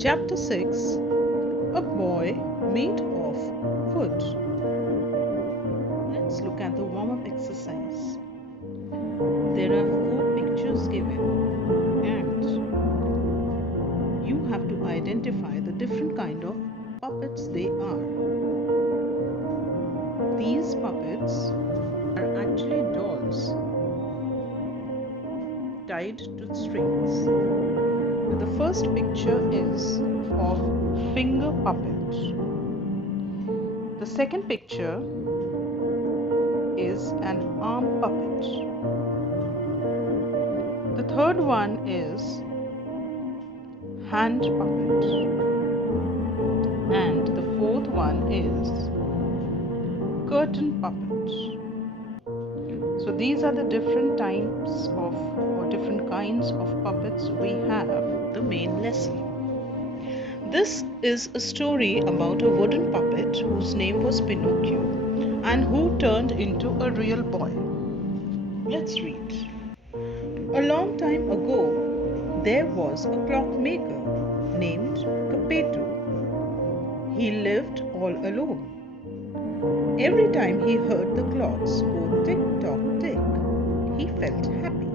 Chapter 6. A Boy Made of Wood. Let's look at the warm-up exercise. There are 4 pictures given and you have to identify the different kind of puppets they are. These puppets are actually dolls tied to strings. The first picture is of finger puppet. The second picture is an arm puppet. The third one is hand puppet. And the fourth one is curtain puppet. So these are the different types of or different kinds of puppets we have. The main lesson. This is a story about a wooden puppet whose name was Pinocchio and who turned into a real boy. Let's read. A long time ago, there was a clockmaker named Geppetto. He lived all alone. Every time he heard the clocks go tick-tock tick, he felt happy.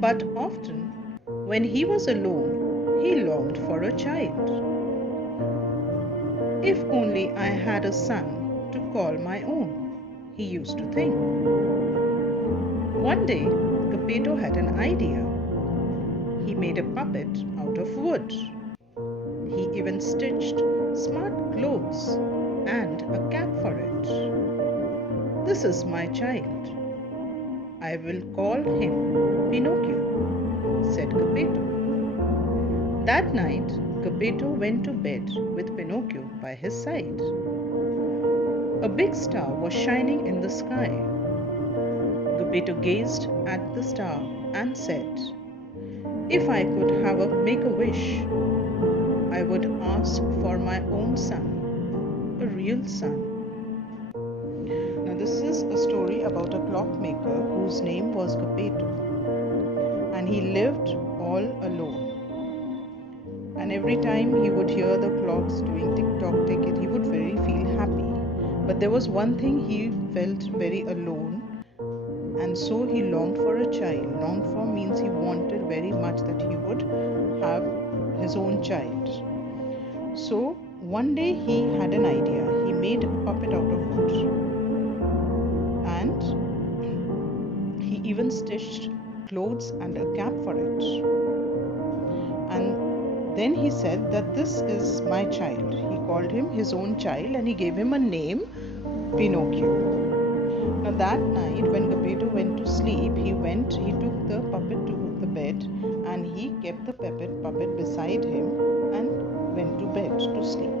But often, when he was alone, he longed for a child. If only I had a son to call my own, he used to think. One day, Geppetto had an idea. He made a puppet out of wood. He even stitched smart clothes and a cap for it. This is my child. I will call him Pinocchio, said Geppetto. That night, Geppetto went to bed with Pinocchio by his side. A big star was shining in the sky. Geppetto gazed at the star and said, "If I could make a wish, I would ask for my own son, a real son." Now this is a story about a clockmaker whose name was Geppetto, and he lived all alone. And every time he would hear the clocks doing tick-tock tick, he would feel happy. But there was one thing he felt very alone, and so he longed for a child. Longed for means he wanted very much that he would have his own child. So one day he had an idea. He made a puppet out of wood, and he even stitched clothes and a cap for it. And then he said that this is my child. He called him his own child and he gave him a name, Pinocchio. Now that night when Geppetto went to sleep, he took the puppet to the bed and he kept the puppet beside him and went to bed to sleep.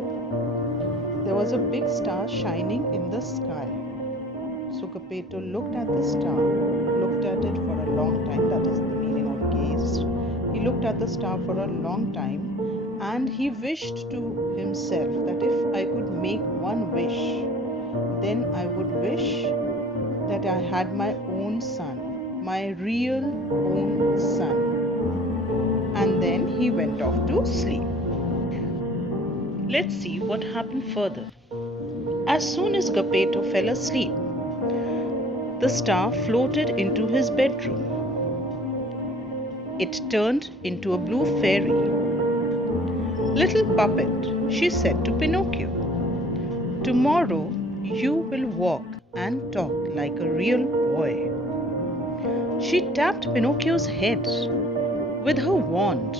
There was a big star shining in the sky. So Geppetto looked at the star, looked at it for a long time. That is the meaning of gazed. He looked at the star for a long time and he wished to himself that if I could make one wish, then I would wish that I had my own son, my real own son. And then he went off to sleep. Let's see what happened further. As soon as Geppetto fell asleep, the star floated into his bedroom. It turned into a blue fairy. "Little puppet," she said to Pinocchio, "tomorrow you will walk and talk like a real boy." She tapped Pinocchio's head with her wand.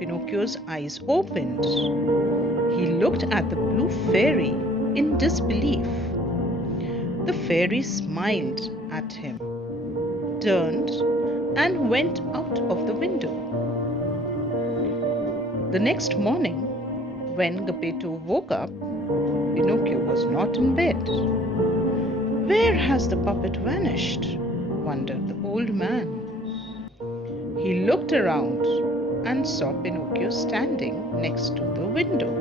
Pinocchio's eyes opened. He looked at the blue fairy in disbelief. The fairy smiled at him, turned, and went out of the window. The next morning, when Geppetto woke up, Pinocchio was not in bed. "Where has the puppet vanished?" wondered the old man. He looked around and saw Pinocchio standing next to the window.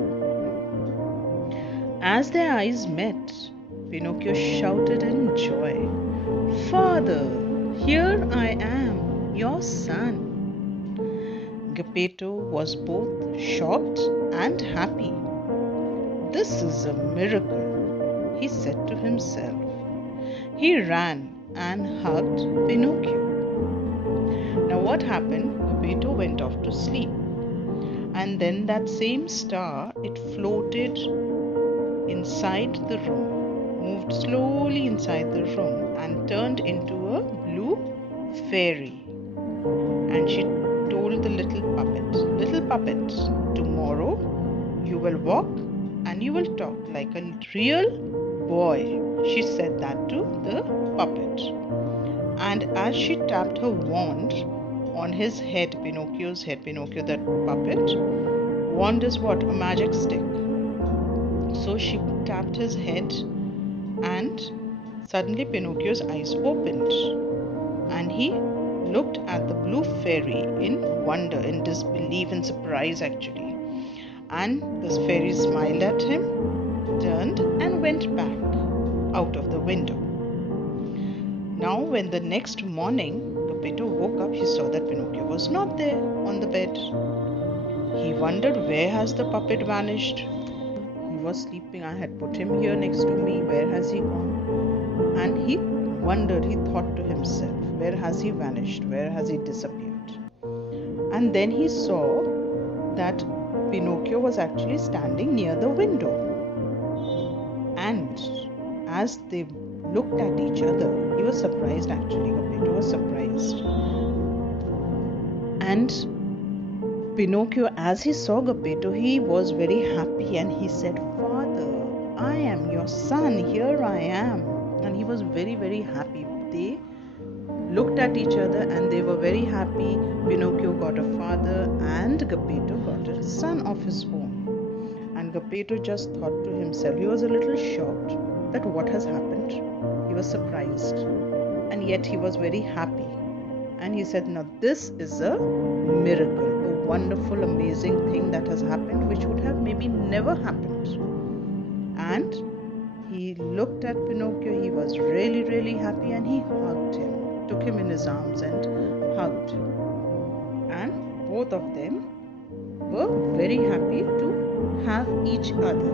As their eyes met, Pinocchio shouted in joy, "Father, here I am, your son." Geppetto was both shocked and happy. "This is a miracle," he said to himself. He ran and hugged Pinocchio. Now, what happened? Geppetto went off to sleep. And then that same star, it floated inside the room, moved slowly inside the room, and turned into a blue fairy. And she told the little puppet, tomorrow you will walk and you will talk like a real boy. She said that to the puppet. And as she tapped her wand on his head, Pinocchio's head, Pinocchio, that puppet, wand is what? A magic stick. So she tapped his head, and suddenly Pinocchio's eyes opened, and he looked at the blue fairy in wonder, in disbelief, in surprise actually. And the fairy smiled at him, turned, and went back out of the window. Now, when the next morning Geppetto woke up, he saw that Pinocchio was not there on the bed. He wondered, where has the puppet vanished? He was sleeping. I had put him here next to me. Where has he gone? And he wondered, he thought to himself, where has he vanished? Where has he disappeared? And then he saw that Pinocchio was actually standing near the window. And as they looked at each other, he was surprised actually. Geppetto was surprised. And Pinocchio, as he saw Geppetto, he was very happy and he said, "Father, I am your son, here I am." And he was very, very happy. They looked at each other and they were very happy. Pinocchio got a father and Geppetto got a son of his own. And Geppetto just thought to himself, he was a little shocked that what has happened. He was surprised and yet he was very happy. And he said, "Now this is a miracle, a wonderful, amazing thing that has happened, which would have maybe never happened." And he looked at Pinocchio. He was really, really happy and he hugged him, took him in his arms and hugged him. And both of them were very happy to have each other.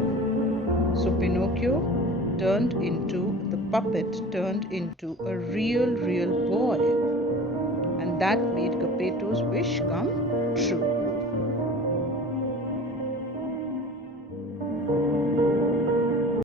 So Pinocchio the puppet turned into a real boy. And that made Geppetto's wish come true.